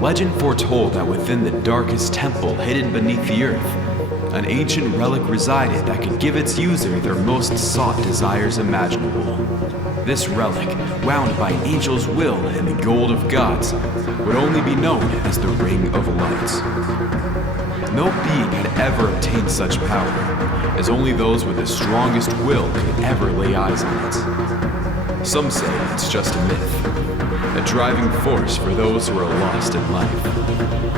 Legend foretold that within the darkest temple hidden beneath the earth, an ancient relic resided that could give its user their most sought desires imaginable. This relic, wound by an angel's will in the gold of gods, would only be known as the Ring of Light. No being had ever obtained such power, as only those with the strongest will could ever lay eyes on it. Some say it's just a myth, a driving force for those who are lost in life.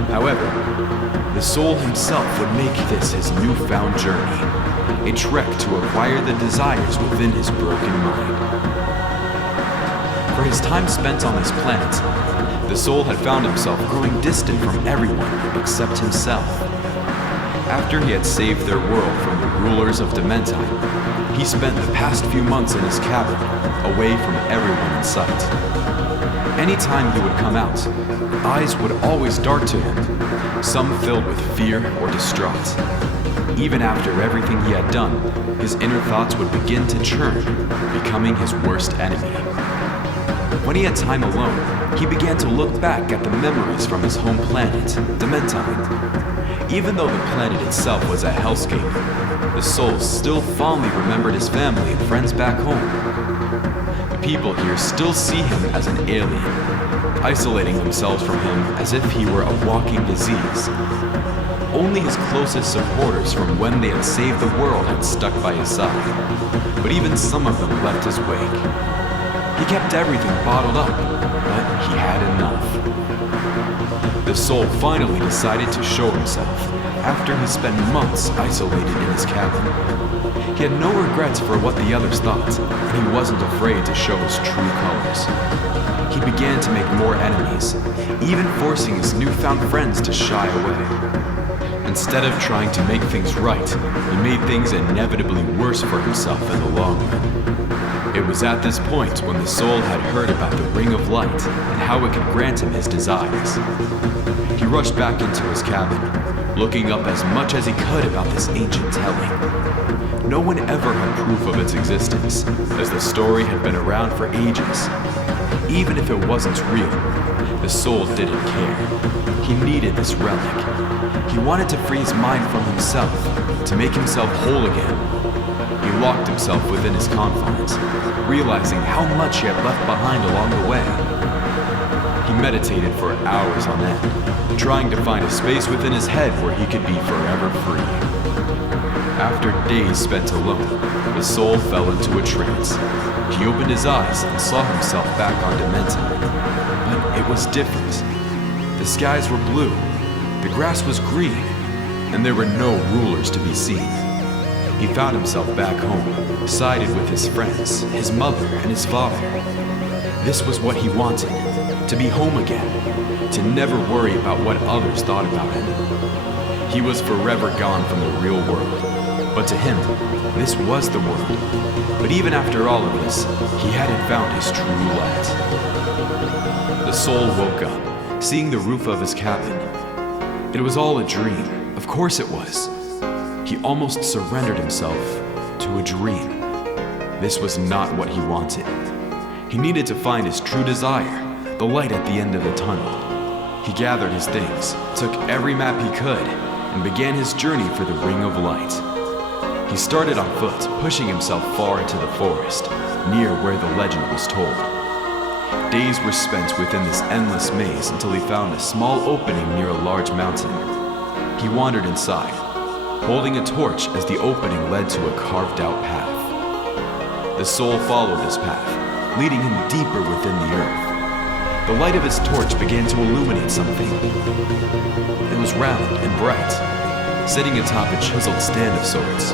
However, the soul himself would make this his newfound journey, a trek to acquire the desires within his broken mind. For his time spent on this planet, the soul had found himself growing distant from everyone except himself. After he had saved their world from the rulers of Dementine, he spent the past few months in his cabin, away from everyone in sight. Anytime he would come out, eyes would always dart to him, some filled with fear or distraught. Even after everything he had done, his inner thoughts would begin to churn, becoming his worst enemy. When he had time alone, he began to look back at the memories from his home planet, Dementine. Even though the planet itself was a hellscape, the soul still fondly remembered his family and friends back home. The people here still see him as an alien, isolating themselves from him as if he were a walking disease. Only his closest supporters from when they had saved the world had stuck by his side, but even some of them left his wake. He kept everything bottled up, but he had enough. The soul finally decided to show himself after he spent months isolated in his cabin. He had no regrets for what the others thought, and he wasn't afraid to show his true colors. He began to make more enemies, even forcing his newfound friends to shy away. Instead of trying to make things right, he made things inevitably worse for himself in the long run. It was at this point when the soul had heard about the Ring of Light and how it could grant him his desires. He rushed back into his cabin, looking up as much as he could about this ancient telling. No one ever had proof of its existence, as the story had been around for ages. Even if it wasn't real, the soul didn't care. He needed this relic. He wanted to free his mind from himself, to make himself whole again. He locked himself within his confines, realizing how much he had left behind along the way. He meditated for hours on end, trying to find a space within his head where he could be forever free. After days spent alone, the soul fell into a trance. He opened his eyes and saw himself back on Dementine. But it was different. The skies were blue, the grass was green, and there were no rulers to be seen. He found himself back home, sided with his friends, his mother, and his father. This was what he wanted, to be home again, to never worry about what others thought about him. He was forever gone from the real world, but to him, this was the world. But even after all of this, he hadn't found his true light. The soul woke up, seeing the roof of his cabin. It was all a dream, of course it was. He almost surrendered himself to a dream. This was not what he wanted. He needed to find his true desire, the light at the end of the tunnel. He gathered his things, took every map he could, and began his journey for the Ring of Light. He started on foot, pushing himself far into the forest, near where the legend was told. Days were spent within this endless maze until he found a small opening near a large mountain. He wandered inside, holding a torch as the opening led to a carved-out path. The soul followed this path, leading him deeper within the earth. The light of his torch began to illuminate something. It was round and bright, sitting atop a chiseled stand of sorts.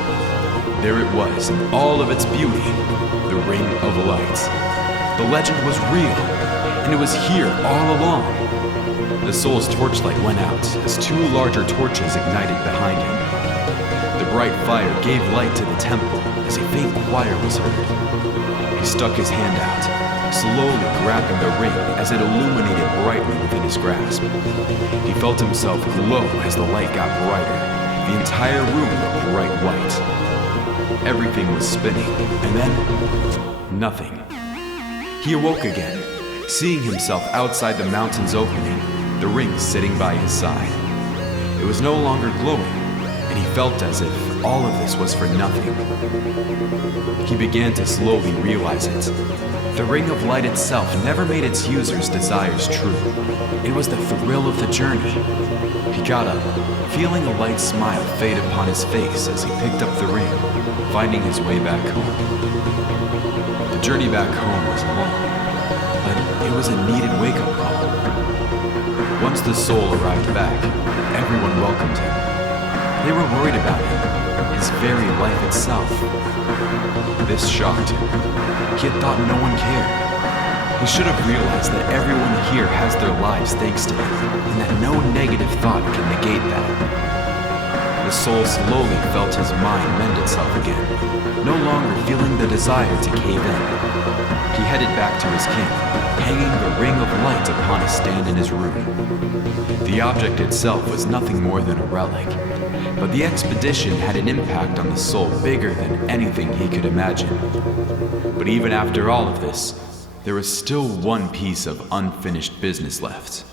There it was in all of its beauty, the Ring of Light. The legend was real, and it was here all along. The soul's torchlight went out as two larger torches ignited behind him. The bright fire gave light to the temple as a faint choir was heard. He stuck his hand out, slowly grabbing the ring as it illuminated brightly within his grasp. He felt himself glow as the light got brighter, the entire room a bright white. Everything was spinning, and then nothing. He awoke again, seeing himself outside the mountain's opening, the ring sitting by his side. It was no longer glowing, and he felt as if all of this was for nothing. He began to slowly realize it. The Ring of Light itself never made its users' desires true. It was the thrill of the journey. He got up, feeling a light smile fade upon his face as he picked up the ring, finding his way back home. The journey back home was long, but it was a needed wake-up call. Once the soul arrived back, everyone welcomed him. They were worried about him, his very life itself. This shocked him. He had thought no one cared. He should have realized that everyone here has their lives thanks to him, and that no negative thought can negate that. The soul slowly felt his mind mend itself again, no longer feeling the desire to cave in. He headed back to his king, hanging the Ring of Light upon a stand in his room. The object itself was nothing more than a relic, but the expedition had an impact on the soul bigger than anything he could imagine. But even after all of this, there was still one piece of unfinished business left.